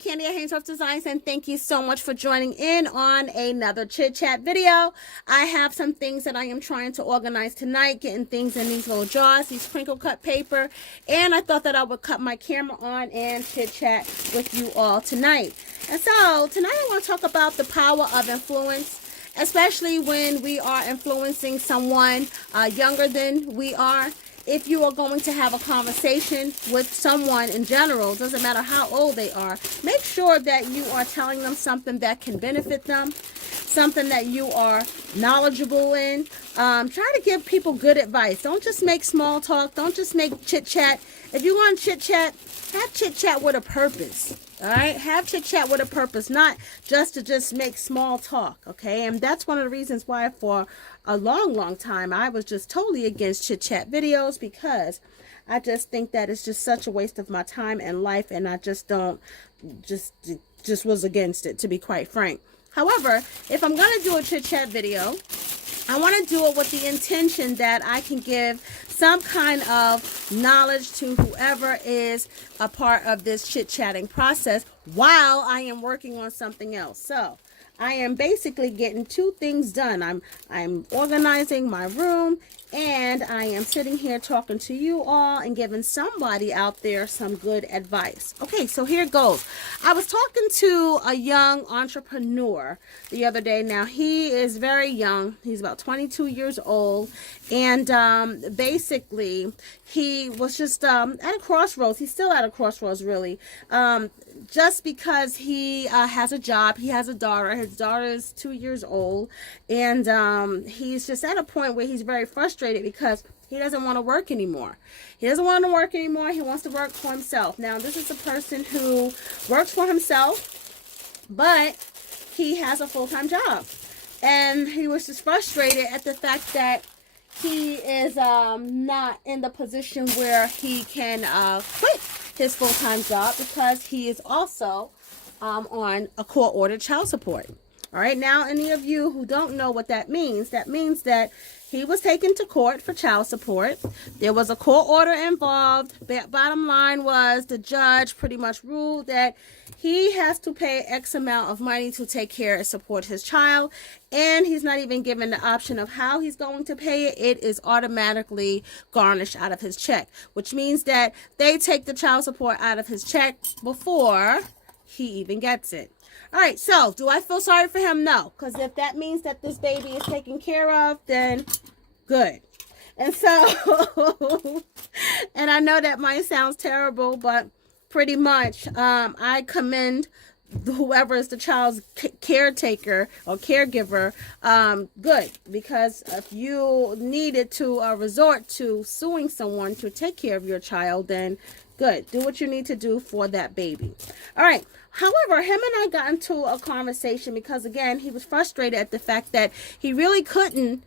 Kandia Haynesworth Designs, and thank you so much for joining in on another Chit Chat video. I have some things that I am trying to organize tonight, getting things in these little jars, these crinkle cut paper, and I thought that I would cut my camera on and chit chat with you all tonight. And so tonight I want to talk about the power of influence, especially when we are influencing someone younger than we are. If you are going to have a conversation with someone in general, doesn't matter how old they are, make sure that you are telling them something that can benefit them, something that you are knowledgeable in. Try to give people good advice. Don't just make small talk. Don't just make chit chat. If you want chit chat, have chit chat with a purpose. All right, have chit chat with a purpose, not just to make small talk. Okay, and that's one of the reasons why for a long time I was just totally against chit chat videos, because I just think that it's just such a waste of my time and life, and I just was against it, to be quite frank. However, if I'm gonna do a chit chat video, I want to do it with the intention that I can give some kind of knowledge to whoever is a part of this chit-chatting process while I am working on something else. So I am basically getting two things done. I'm organizing my room, and I am sitting here talking to you all and giving somebody out there some good advice. Okay, so here it goes. I was talking to a young entrepreneur the other day. Now, he is very young. He's about 22 years old. And basically, he was just at a crossroads. He's still at a crossroads, really. Just because he has a job, he has a daughter. His daughter is 2 years old, and he's just at a point where he's very frustrated because he doesn't want to work anymore. He doesn't want to work anymore. He wants to work for himself. Now, this is a person who works for himself, but he has a full-time job, and he was just frustrated at the fact that he is not in the position where he can quit his full-time job, because he is also on a court-ordered child support. All right, now any of you who don't know what that means that he was taken to court for child support. There was a court order involved. Bottom line was the judge pretty much ruled that he has to pay X amount of money to take care and support his child, and he's not even given the option of how he's going to pay it. It is automatically garnished out of his check, which means that they take the child support out of his check before he even gets it. All right, so do I feel sorry for him? No, because if that means that this baby is taken care of, then good. And so, and I know that might sound terrible, but pretty much I commend whoever is the child's caretaker or caregiver, good, because if you needed to resort to suing someone to take care of your child, then good. Do what you need to do for that baby. All right. However, him and I got into a conversation because, again, he was frustrated at the fact that he really couldn't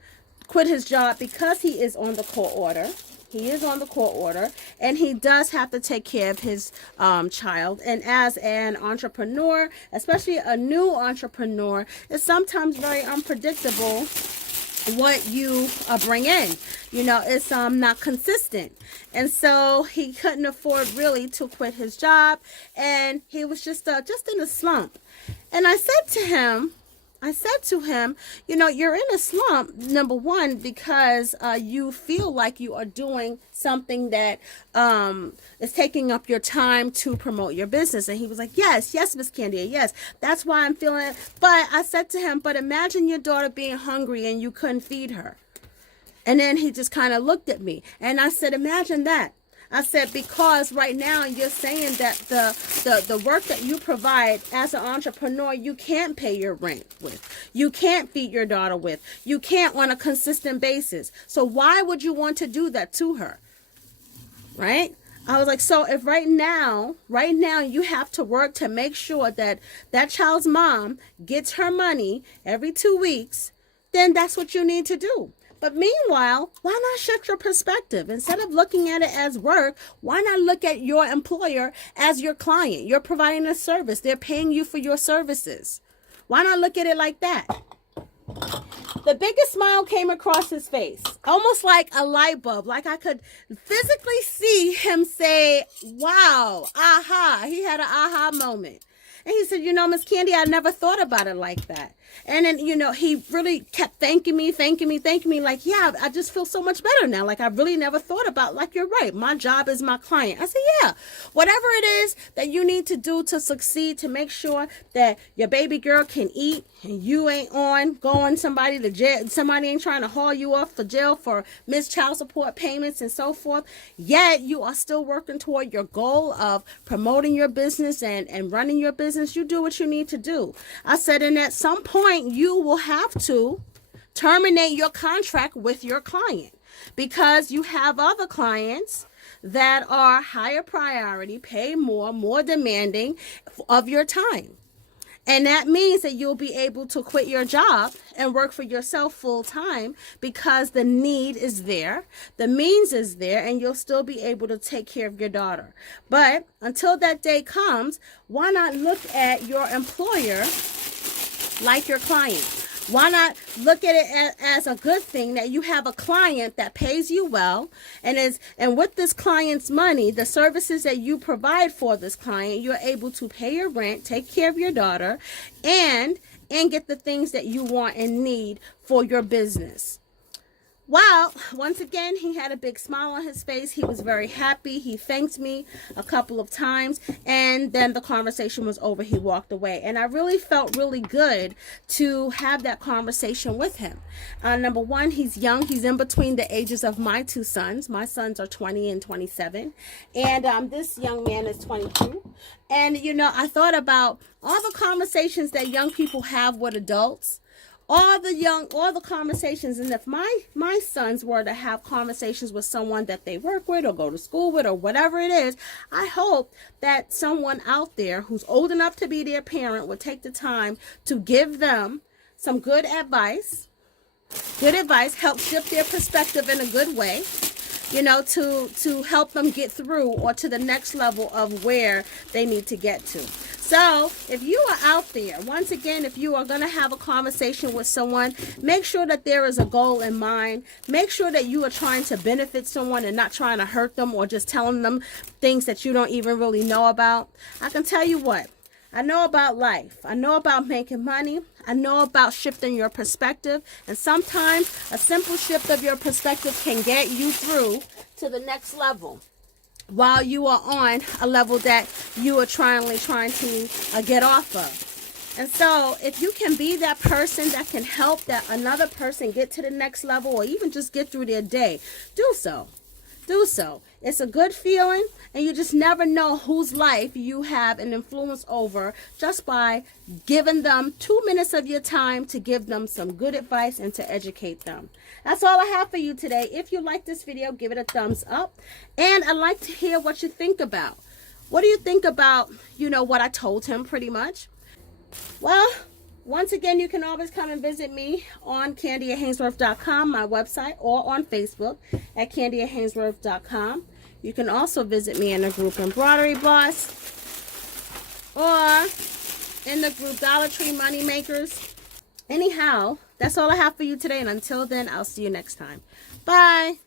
quit his job because he is on the court order. He is on the court order, and he does have to take care of his child. And as an entrepreneur, especially a new entrepreneur, it's sometimes very unpredictable what you bring in. You know, it's not consistent. And so he couldn't afford really to quit his job, and he was just in a slump. And I said to him, you know, you're in a slump, number one, because you feel like you are doing something that is taking up your time to promote your business. And he was like, yes, Miss Kandia, yes, that's why I'm feeling it. But I said to him, but imagine your daughter being hungry and you couldn't feed her. And then he just kind of looked at me, and I said, imagine that. I said, because right now you're saying that the work that you provide as an entrepreneur, you can't pay your rent with. You can't feed your daughter with. You can't on a consistent basis. So why would you want to do that to her? Right? I was like, so if right now you have to work to make sure that that child's mom gets her money every 2 weeks, then that's what you need to do. But meanwhile, why not shift your perspective? Instead of looking at it as work, why not look at your employer as your client? You're providing a service. They're paying you for your services. Why not look at it like that? The biggest smile came across his face, almost like a light bulb, like I could physically see him say, wow, aha. He had an aha moment. And he said, you know, Miss Candy, I never thought about it like that. And then, you know, he really kept thanking me, like, yeah, I just feel so much better now. Like, I really never thought about, like, you're right. My job is my client. I said, yeah, whatever it is that you need to do to succeed, to make sure that your baby girl can eat and you ain't going somebody to jail, somebody ain't trying to haul you off to jail for missed child support payments and so forth, yet you are still working toward your goal of promoting your business and running your business. You do what you need to do. I said, and at some point, you will have to terminate your contract with your client because you have other clients that are higher priority, pay more demanding of your time. And that means that you'll be able to quit your job and work for yourself full time because the need is there, the means is there, and you'll still be able to take care of your daughter. But until that day comes, why not look at your employer like your client? Why not look at it as a good thing that you have a client that pays you well and with this client's money, the services that you provide for this client, you're able to pay your rent, take care of your daughter, and get the things that you want and need for your business. Well, once again, he had a big smile on his face. He was very happy. He thanked me a couple of times, and then the conversation was over. He walked away, and I really felt really good to have that conversation with him. Number one, he's young. He's in between the ages of my two sons. My sons are 20 and 27, and this young man is 22. And, you know, I thought about all the conversations that young people have with adults. All the conversations, and if my sons were to have conversations with someone that they work with or go to school with or whatever it is, I hope that someone out there who's old enough to be their parent would take the time to give them some good advice, help shift their perspective in a good way, you know, to help them get through or to the next level of where they need to get to. So if you are out there, once again, if you are going to have a conversation with someone, make sure that there is a goal in mind. Make sure that you are trying to benefit someone and not trying to hurt them or just telling them things that you don't even really know about. I can tell you what, I know about life. I know about making money. I know about shifting your perspective. And sometimes a simple shift of your perspective can get you through to the next level, while you are on a level that you are trying to get off of. And so if you can be that person that can help that another person get to the next level or even just get through their day, do so. It's a good feeling, and you just never know whose life you have an influence over just by giving them 2 minutes of your time to give them some good advice and to educate them. That's all I have for you today. If you like this video, give it a thumbs up, and I'd like to hear what you think about. What do you think about, you know, what I told him pretty much? Well, once again, you can always come and visit me on KandiaHaynesworth.com, my website, or on Facebook at KandiaHaynesworth.com. You can also visit me in the group Embroidery Boss or in the group Dollar Tree Money Makers. Anyhow, that's all I have for you today, and until then, I'll see you next time. Bye.